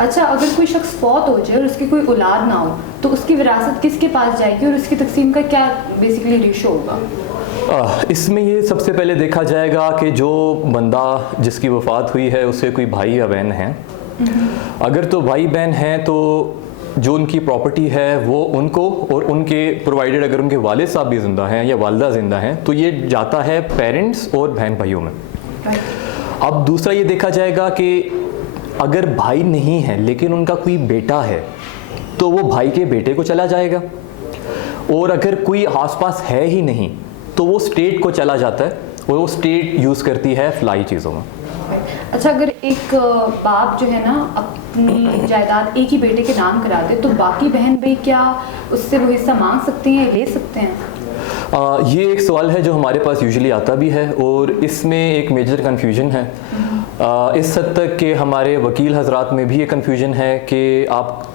अच्छा, अगर कोई शख्स फौत हो जाए और उसकी कोई औलाद ना हो तो उसकी विरासत किसके पास जाएगी और उसकी तकसीम का क्या बेसिकली रेशो होगा? इसमें ये सबसे पहले देखा जाएगा कि जो बंदा जिसकी वफ़ात हुई है उससे कोई भाई या बहन है। अगर तो भाई बहन हैं तो जो उनकी प्रॉपर्टी है वो उनको और उनके प्रोवाइडेड अगर उनके वालिद साहब भी ज़िंदा हैं या वालिदा ज़िंदा हैं तो ये जाता है पेरेंट्स और बहन भाइयों में। अब दूसरा ये देखा जाएगा कि अगर भाई नहीं है लेकिन उनका कोई बेटा है तो वो भाई के बेटे को चला जाएगा, और अगर कोई आसपास है ही नहीं तो वो स्टेट को चला जाता है और वो स्टेट यूज़ करती है फलाई चीज़ों में। अच्छा, अगर एक बाप जो है ना अपनी जायदाद एक ही बेटे के नाम करा दे तो बाकी बहन भाई क्या उससे वो हिस्सा मांग सकते हैं, ले सकते हैं? ये एक सवाल है जो हमारे पास यूजुअली आता भी है और इसमें एक मेजर कन्फ्यूजन है। इस हद तक कि हमारे वकील हजरात में भी ये कन्फ्यूजन है कि आप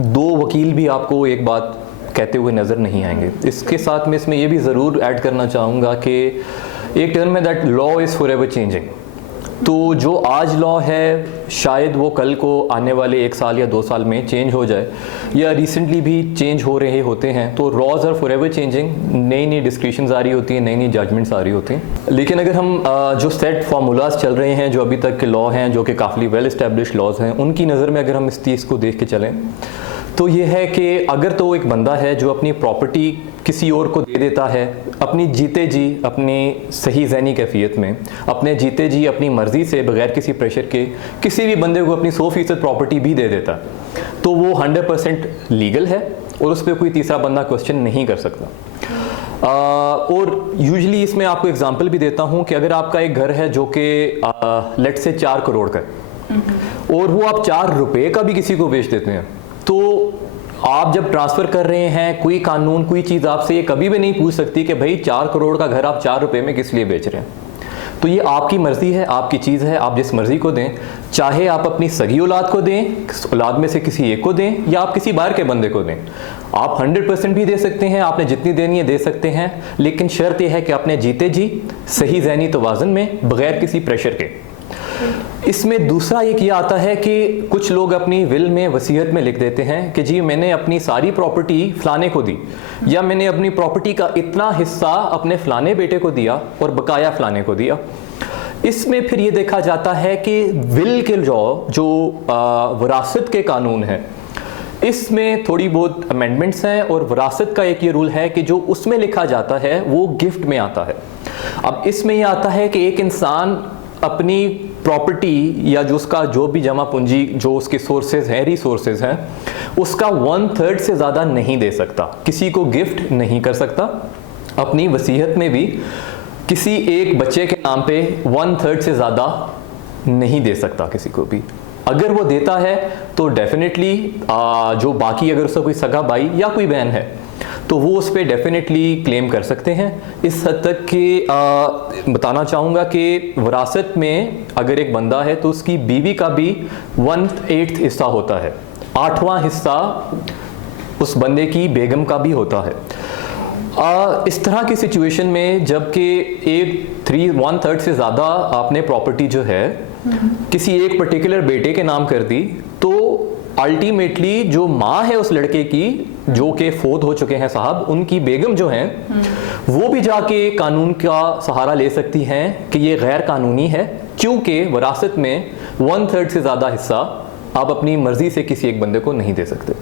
दो वकील भी आपको एक बात कहते हुए नज़र नहीं आएंगे। इसके साथ में इसमें ये भी ज़रूर ऐड करना चाहूँगा कि एक टर्म है that law is forever changing. तो जो आज लॉ है शायद वो कल को आने वाले 1 साल या 2 साल में चेंज हो जाए या रिसेंटली भी चेंज हो रहे होते हैं। तो लॉज आर फॉरएवर चेंजिंग, नई नई डिस्क्रिप्शंस आ रही होती हैं, नई नई जजमेंट्स आ रही होती हैं। लेकिन अगर हम जो सेट फार्मूलाज चल रहे हैं जो अभी तक के लॉ हैं जो कि काफ़ी वेल इस्टेब्लिश लॉज हैं उनकी नज़र में अगर हम इस चीज़ को देख के चलें तो ये है कि अगर तो एक बंदा है जो अपनी प्रॉपर्टी किसी और को दे देता है अपनी जीते जी, अपनी सही ज़हनी कैफियत में, अपने जीते जी अपनी मर्ज़ी से बग़ैर किसी प्रेशर के किसी भी बंदे को अपनी 100% प्रॉपर्टी भी दे देता तो वो 100% लीगल है और उस पर कोई तीसरा बंदा क्वेश्चन नहीं कर सकता। और यूजुअली इसमें आपको एग्जांपल भी देता हूँ कि अगर आपका एक घर है जो कि लेट से 4 करोड़ का और वो आप 4 रुपये का भी किसी को बेच देते हैं तो आप जब ट्रांसफ़र कर रहे हैं कोई कानून कोई चीज़ आपसे ये कभी भी नहीं पूछ सकती कि भाई 4 करोड़ का घर आप 4 रुपये में किस लिए बेच रहे हैं। तो ये आपकी मर्ज़ी है, आपकी चीज़ है, आप जिस मर्ज़ी को दें, चाहे आप अपनी सगी औलाद को दें, औलाद में से किसी एक को दें या आप किसी बाहर के बंदे को दें। आप 100% भी दे सकते हैं, आपने जितनी देनी है दे सकते हैं, लेकिन शर्त यह है कि आपने जीते जी सही ज़हनी तवाज़ुन में बग़ैर किसी प्रेशर के। इसमें दूसरा एक ये आता है कि कुछ लोग अपनी विल में वसीयत में लिख देते हैं कि जी मैंने अपनी सारी प्रॉपर्टी फ़लाने को दी या मैंने अपनी प्रॉपर्टी का इतना हिस्सा अपने फ़लाने बेटे को दिया और बकाया फ़लाने को दिया। इसमें फिर ये देखा जाता है कि विल के जो विरासत के कानून हैं इसमें थोड़ी बहुत अमेंडमेंट्स हैं और विरासत का एक ये रूल है कि जो उसमें लिखा जाता है वो गिफ्ट में आता है। अब इसमें ये आता है कि एक इंसान अपनी प्रॉपर्टी या जो उसका जो भी जमा पूंजी जो उसके सोर्सेज हैं, रिसोर्सेज हैं, उसका 1/3 से ज़्यादा नहीं दे सकता, किसी को गिफ्ट नहीं कर सकता। अपनी वसीयत में भी किसी एक बच्चे के नाम पे 1/3 से ज़्यादा नहीं दे सकता किसी को भी। अगर वो देता है तो डेफिनेटली जो बाकी अगर उसका कोई सगा भाई या कोई बहन है तो वो उस पर डेफिनेटली क्लेम कर सकते हैं। इस हद तक कि बताना चाहूँगा कि विरासत में अगर एक बंदा है तो उसकी बीवी का भी 1/8 हिस्सा होता है, 8वां हिस्सा उस बंदे की बेगम का भी होता है। इस तरह की सिचुएशन में जबकि 1/3 से ज़्यादा आपने प्रॉपर्टी जो है किसी एक पर्टिकुलर बेटे के नाम कर दी तो अल्टीमेटली जो माँ है उस लड़के की जो कि फोत हो चुके हैं साहब, उनकी बेगम जो हैं वो भी जाके कानून का सहारा ले सकती हैं कि ये गैर कानूनी है क्योंकि विरासत में 1/3 से ज़्यादा हिस्सा आप अपनी मर्जी से किसी एक बंदे को नहीं दे सकते।